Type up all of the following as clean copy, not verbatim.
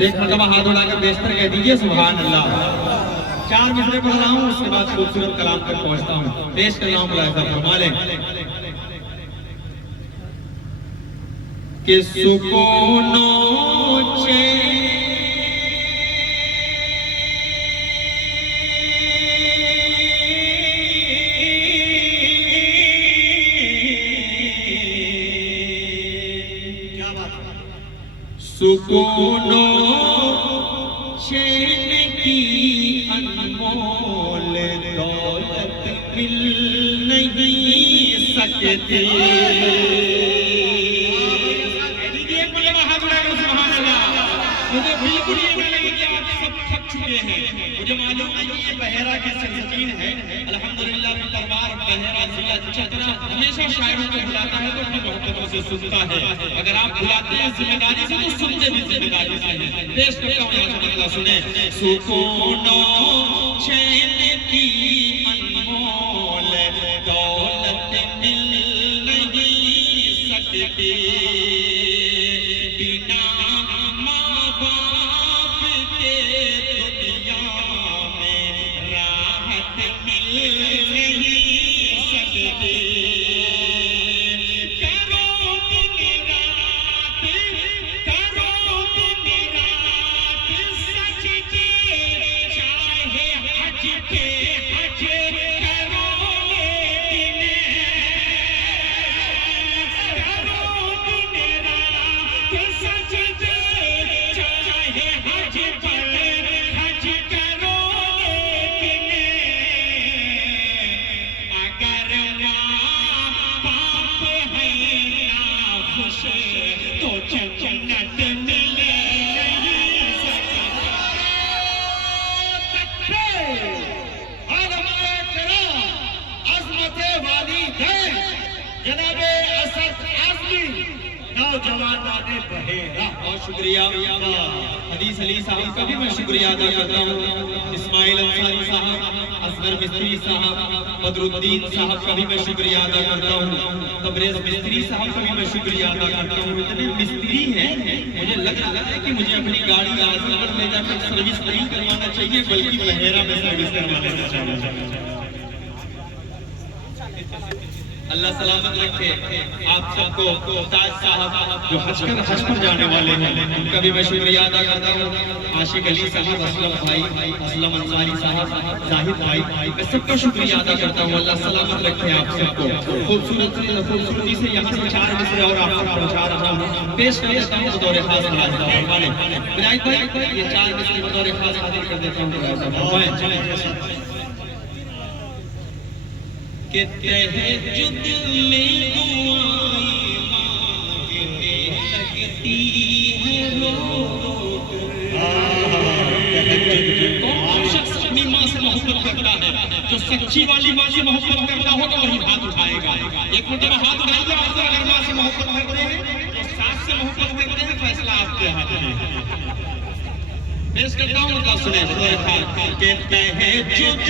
एक मरतबा हाथ उठाकर बेशतर कह दीजिए सुभान अल्लाह। 4 मिसरे पढ़ रहा हूँ, उसके बाद खूबसूरत कलाम तक पहुंचता हूँ। पेश कर रहा हूँ मुलाहिजा फरमा लें कि सुकूनो सुकूनो चैन की अनमोल दौलत मिल नहीं सकती। मुझे बिल्कुल ये नहीं लगे कि आप सब थक चुके हैं। मुझे मालूम है कि ये बहेरा की सरजमीन है। अल्हम्दुलिल्लाह दरबार बहेरा जिला चतरा हमेशा शायरों को बुलाता है तो अपनी मोहब्बतों से सुनता है। अगर आप बुलाते हैं जिम्मेदारी से तो सुनते भी जिम्मेदारी से हैं। पेश करता हूँ यहाँ से सुने। सुकूनो चैन की अनमोल दौलत मिल नहीं सकती। बिना माँ बाप के दुनिया में राहत मिल नहीं सकती। करो दिन रात सजदे, चाहे हज पे हज करो, लेकिन करो दिन रात सजदे, चाहे हज पर हज करो, लेकिन अगर माँ बाप है नाखुश तो जन्नत मिले नहीं सकती। अज़मते वालिदैन जनाबे असद आज़मी नौजवानाने बहेरा। बहुत शुक्रिया हदीस अली साहब का भी मैं शुक्रिया अदा करता हूँ। इस्माइल अंसारी साहब, असगर मिस्त्री साहब, बदरुद्दीन साहब का भी मैं शुक्रिया अदा करता हूँ। तबरेज मिस्त्री साहब का भी मैं शुक्रिया अदा करता हूँ। इतने मिस्त्री हैं, मुझे लग रहा है कि मुझे अपनी गाड़ी आजमगढ़ ले जाकर सर्विस नहीं करवाना चाहिए बल्कि बहेरा में सर्विस करवाना चाहिए। अल्लाह सलामत रखे आप सबको। ताज साहब जो हज पर जाने वाले हैं उनका भी मैं शुक्रिया अदा करता हूँ। आशिक अली साहब, असलम भाई, असलम अंसारी साहब, जाहिद भाई, मैं सबका शुक्रिया अदा करता हूँ। अल्लाह सलामत रखे आप सबको। खूबसूरती से यहाँ से 4 मिसरे और आप तक पहुँचा रहा हूँ। पेश कर देता हूँ बतौर खास विनायक भाई, ये 4 मिसरे बतौर खास हाजिर कर देता हूँ। कि तहज्जुद में दुआएं मांगने लगती है रोज। कौन शख्स अपनी माँ से मोहब्बत करता है? जो सच्ची वाली माँ से मोहब्बत करता होगा वही हाथ उठाएगा। एक मरतबा हाथ उठाइए आप सब अगर माँ से मोहब्बत करते हैं, जो सास से मोहब्बत करते हैं, फैसला आपके हाथ में। पेश करता हूँ मतलब सुने बतौर खास कि तहज्जुद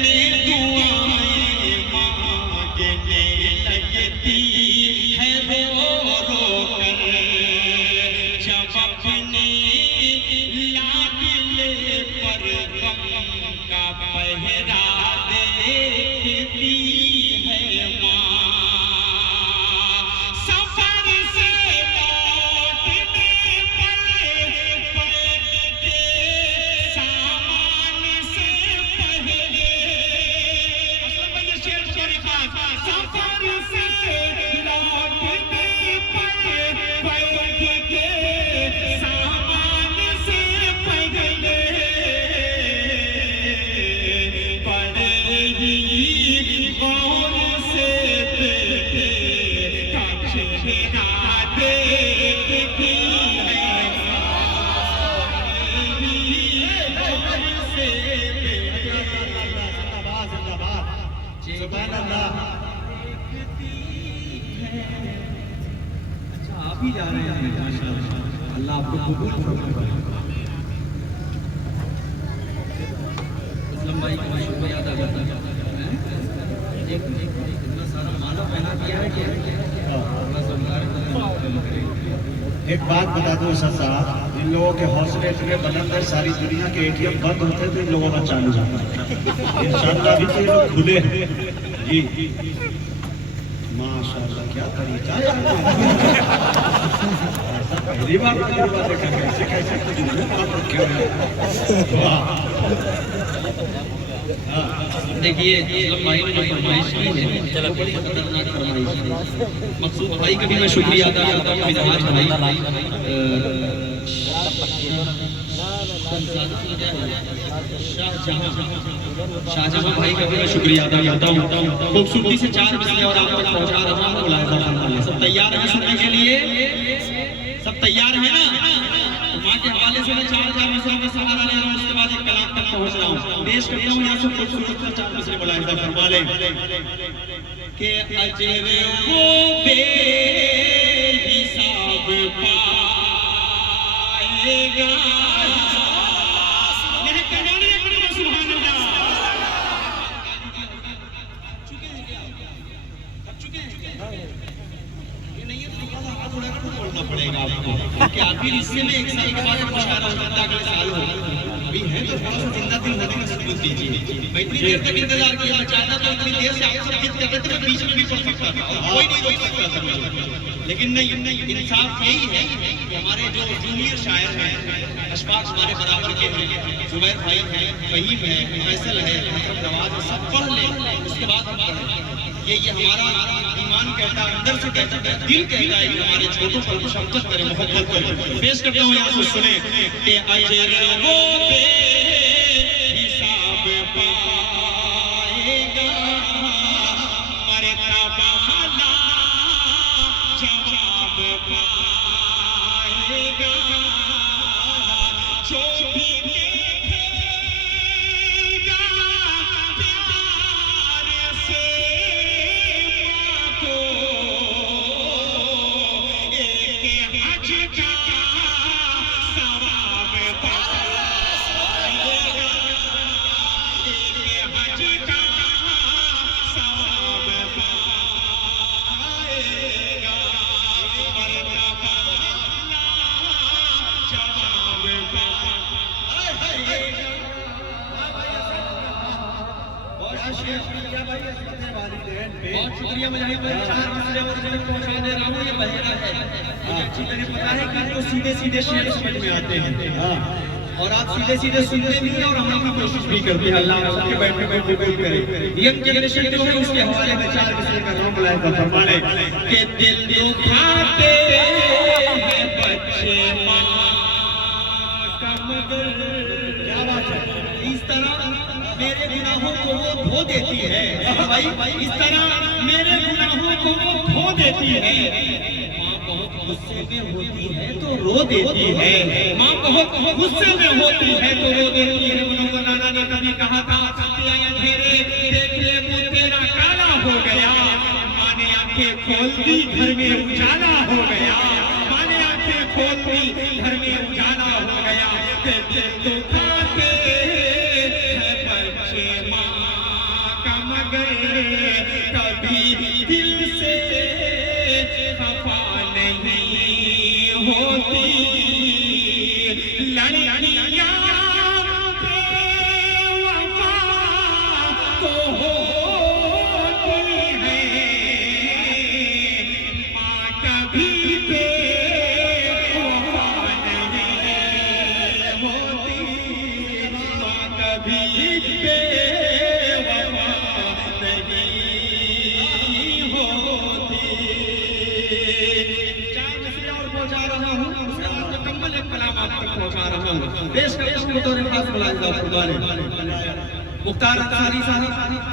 में दुआएं लगती है रो रो कर, जब अपने लाडले पर गम का पहरा देती है माँ। सफर से लौटने पर के सामान से पहले सफर से लौटने पर के सामान से पहले बड़े ही गौर से देखे का चेहरा देखती है। सुभान अल्लाह। अच्छा आप ही जा रहे हैं, माशाअल्लाह, अल्लाह आपको कबूल फरमाए। असलम भाई का शुक्रिया अदा करता हूं। इतना सारा माला पहना दिया है कि एक बात बता दो साहब, इन लोगों के हौसले इतने बुलंद है, सारी दुनिया के एटीएम बंद होते थे, इन लोगों का चालू होता है। इंशाअल्लाह भी तो ये लोग खुले हैं जी। माशाअल्लाह क्या तरीका है, पहली बार देखा कैसे कैसे रखे हुए हैं। देखिए भाई ने जो फरमाइश की है वो बड़ी खतरनाक फरमाइश है। मकसूद भाई का भी मैं शुक्रिया अदा करता हूँ, मिनहाज भाई शाहजहां भाई का भी मैं शुक्रिया अदा करता हूँ। खूबसूरती से 4 मिसरें और आप तक पहुँचा रहा हूँ। मुलाहिजा फरमाइए, सब तैयार हैं सुनने के लिए? सब तैयार हैं ना? माँ के हवाले से मैं 4 मिसरों का सहारा ले रहा हूँ, उसके बाद एक कलाम तक पहुँच रहा हूँ। पेश करता हूँ यहाँ से खूबसूरत से 4 मिसरे मुलाहिजा फरमा लें कि अजर वो बेहिसाब पाएगा। बोलना पड़ेगा आपको कि आखिर इससे में 1 साल के बाद इशारा हो सकता है अगले साल हो। अभी है तो थोड़ा सा जिंदा दिल होने का सबूत दीजिए। मैं इतनी देर तक इंतजार किया, मैं चाहता था इतनी देर से आप सब जिद कर रहे थे, मैं बीच में भी पढ़ सकता था, कोई नहीं रोक सकता था मुझे। लेकिन नहीं, इंसाफ यही है कि हमारे जो जूनियर शायर हैं, अशफाक हमारे बराबर के हैं, जुबैर भाई हैं, फहीम है, फैसल है, नवाज है, सब पढ़ लें, उसके बाद हम पढ़ें। ये हमारा ईमान कहता है, अंदर से कहता है, दिल कहता है कि हमारे छोटों पर शफकत करें, मोहब्बत करें। पेश करता हूँ यहाँ से सुने कि अजर वो बेहिसाब पाएगा, मरतबा ला जवाब पाएगा, जो भी बहुत शुक्रिया मुझे 4 मिसरे और पहुंचा दे रहा हूँ। ये बहेरा है, मुझे अच्छी तरह पता है कि इनको सीधे शेर समझ में आते हैं और आप सीधे सुनते भी हैं और हम अपनी कोशिश भी करते हैं। अल्लाह सबके बैठने में कबूल करे। यंग जनरेशन जो है उसके हवाले में 4 मिसरे का नाम मुलाहिजा फरमा लें कि दिल दुखाते हैं बच्चे माँ का मगर, क्या बात है, इस तरह मेरे गुनाहों को वो धो देती है भाई, इस तरह मेरे गुनाहों को वो धो देती है। माँ बहुत गुस्से में होती है तो रो देती है, माँ बहुत गुस्से में होती है तो रो देती है। मुनव्वर नाना ने कभी कहा था कि अंधेरे देख ले मुँह तेरा काला हो गया, माँ ने आंखें खोल दी घर में उजाला हो गया, माँ ने आंखें खोल दी घर में उजाला हो गया। दिल दुखाते कभी दिल से खफा नहीं होती, लड़कियां बेवफा तो होती हैं, माँ कभी बेवफा नहीं होती, माँ कभी पहुंचा रहा हूं। पेश करता हूं बतौर खास मुलाहिजा फरमाने मुख्तार अंसारी साहब,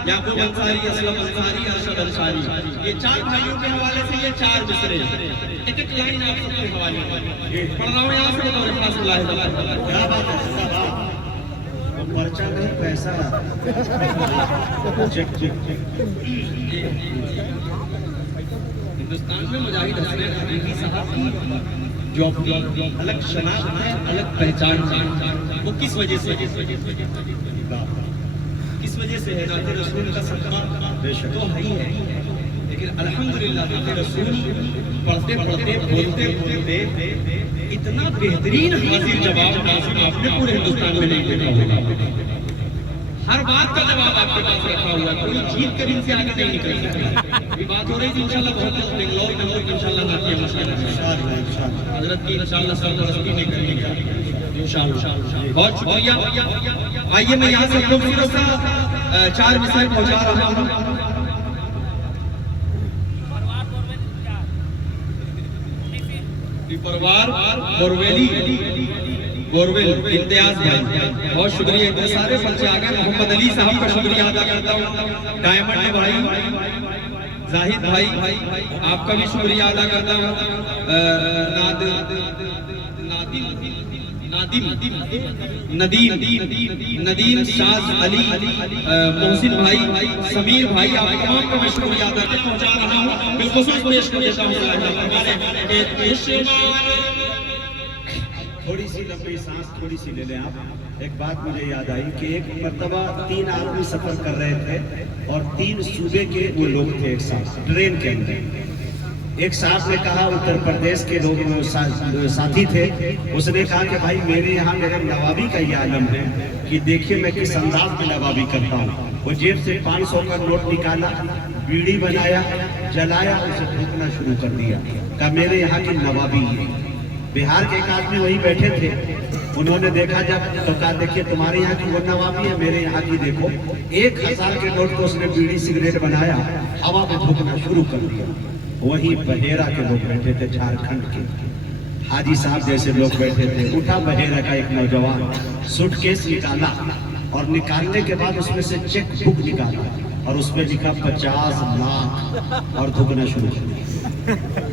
याकूब अंसारी, असलम अंसारी, अरशद अंसारी, ये 4 भाइयों के हवाले से ये 4 मिसरे एक लाइन आप सबके हवाले पढ़ रहा हूं यहाँ से बतौर खास मुलाहिजा। क्या बात है, वो पर्चा नहीं पैसा हिंदुस्तान में मुजाहिद हसनैन हबीबी साहब की जो अलग शनाख्त है, अलग पहचान है, वो किस वजह से है? नाते रसूल का सदका तो है ही है, लेकिन अल्हम्दुलिल्लाह नाते रसूल पढ़ते पढ़ते बोलते बोलते इतना बेहतरीन हाजिर जवाब नाज़िम आपने पूरे हिंदुस्तान में नहीं देखा होगा। हर बात का जवाब आपके पास रखा हुआ है, कोई जीत कर इनसे आगे नहीं निकल सकता। ये बात हो रही थी इंशाल्लाह बहुत जल्द बेंगलोर में लोग इंशाल्लाह नातिया मसला हजरत की इंशाल्लाह सरपरस्ती में करने का इंशाल्लाह। बहुत शुक्रिया। आइए मैं यहाँ से खूबसूरत सा 4 मिसाइल पहुँचा रहा हूँ। परिवार गोरवेल इम्तियाज भाई, बहुत शुक्रिया। इतने सारे बच्चे आ गए। मोहम्मद अली साहब का शुक्रिया अदा करता हूँ। डायमंड भाई, जाहिद भाई आपका भी शुक्रिया अदा करता हूँ। नदीम शाज अली, मोहसिन भाई, समीर भाई, आप तमाम का मैं शुक्रिया अदा करके पहुंचा रहा हूँ। बिल्कुल पेश कर देता हूँ। थोड़ी सी लंबी सांस थोड़ी सी ले लें आप। एक बात मुझे याद आई कि एक मर्तबा 3 आदमी सफर कर रहे थे और 3 सूबे के वो लोग थे एक साथ ट्रेन के अंदर। एक साहब ने कहा, उत्तर प्रदेश के लोग साथी थे, उसने कहा कि भाई मेरे यहाँ मेरे नवाबी का ये आलम है कि देखिए मैं किस अंदाज में नवाबी करता हूँ। वो जेब से 500 का नोट निकाला, बीड़ी बनाया, जलाया, उसे फूकना शुरू कर दिया। कहा मेरे यहाँ की नवाबी है। बिहार के एक आदमी वहीं बैठे थे, उन्होंने देखा जब तो कहा देखिए तुम्हारे यहाँ की वो नवाबी है, मेरे यहाँ की देखो। 1000 के नोट को उसने बीड़ी सिगरेट बनाया, हवा में फूकना शुरू कर दिया। वही बहेरा के लोग बैठे थे, झारखंड के हाजी साहब जैसे लोग बैठे थे। उठा बहेरा का एक नौजवान, सूटकेस निकाला और निकालने के बाद उसमें से चेक बुक निकाला और उसमें लिखा 50 लाख और थूकना शुरू किया।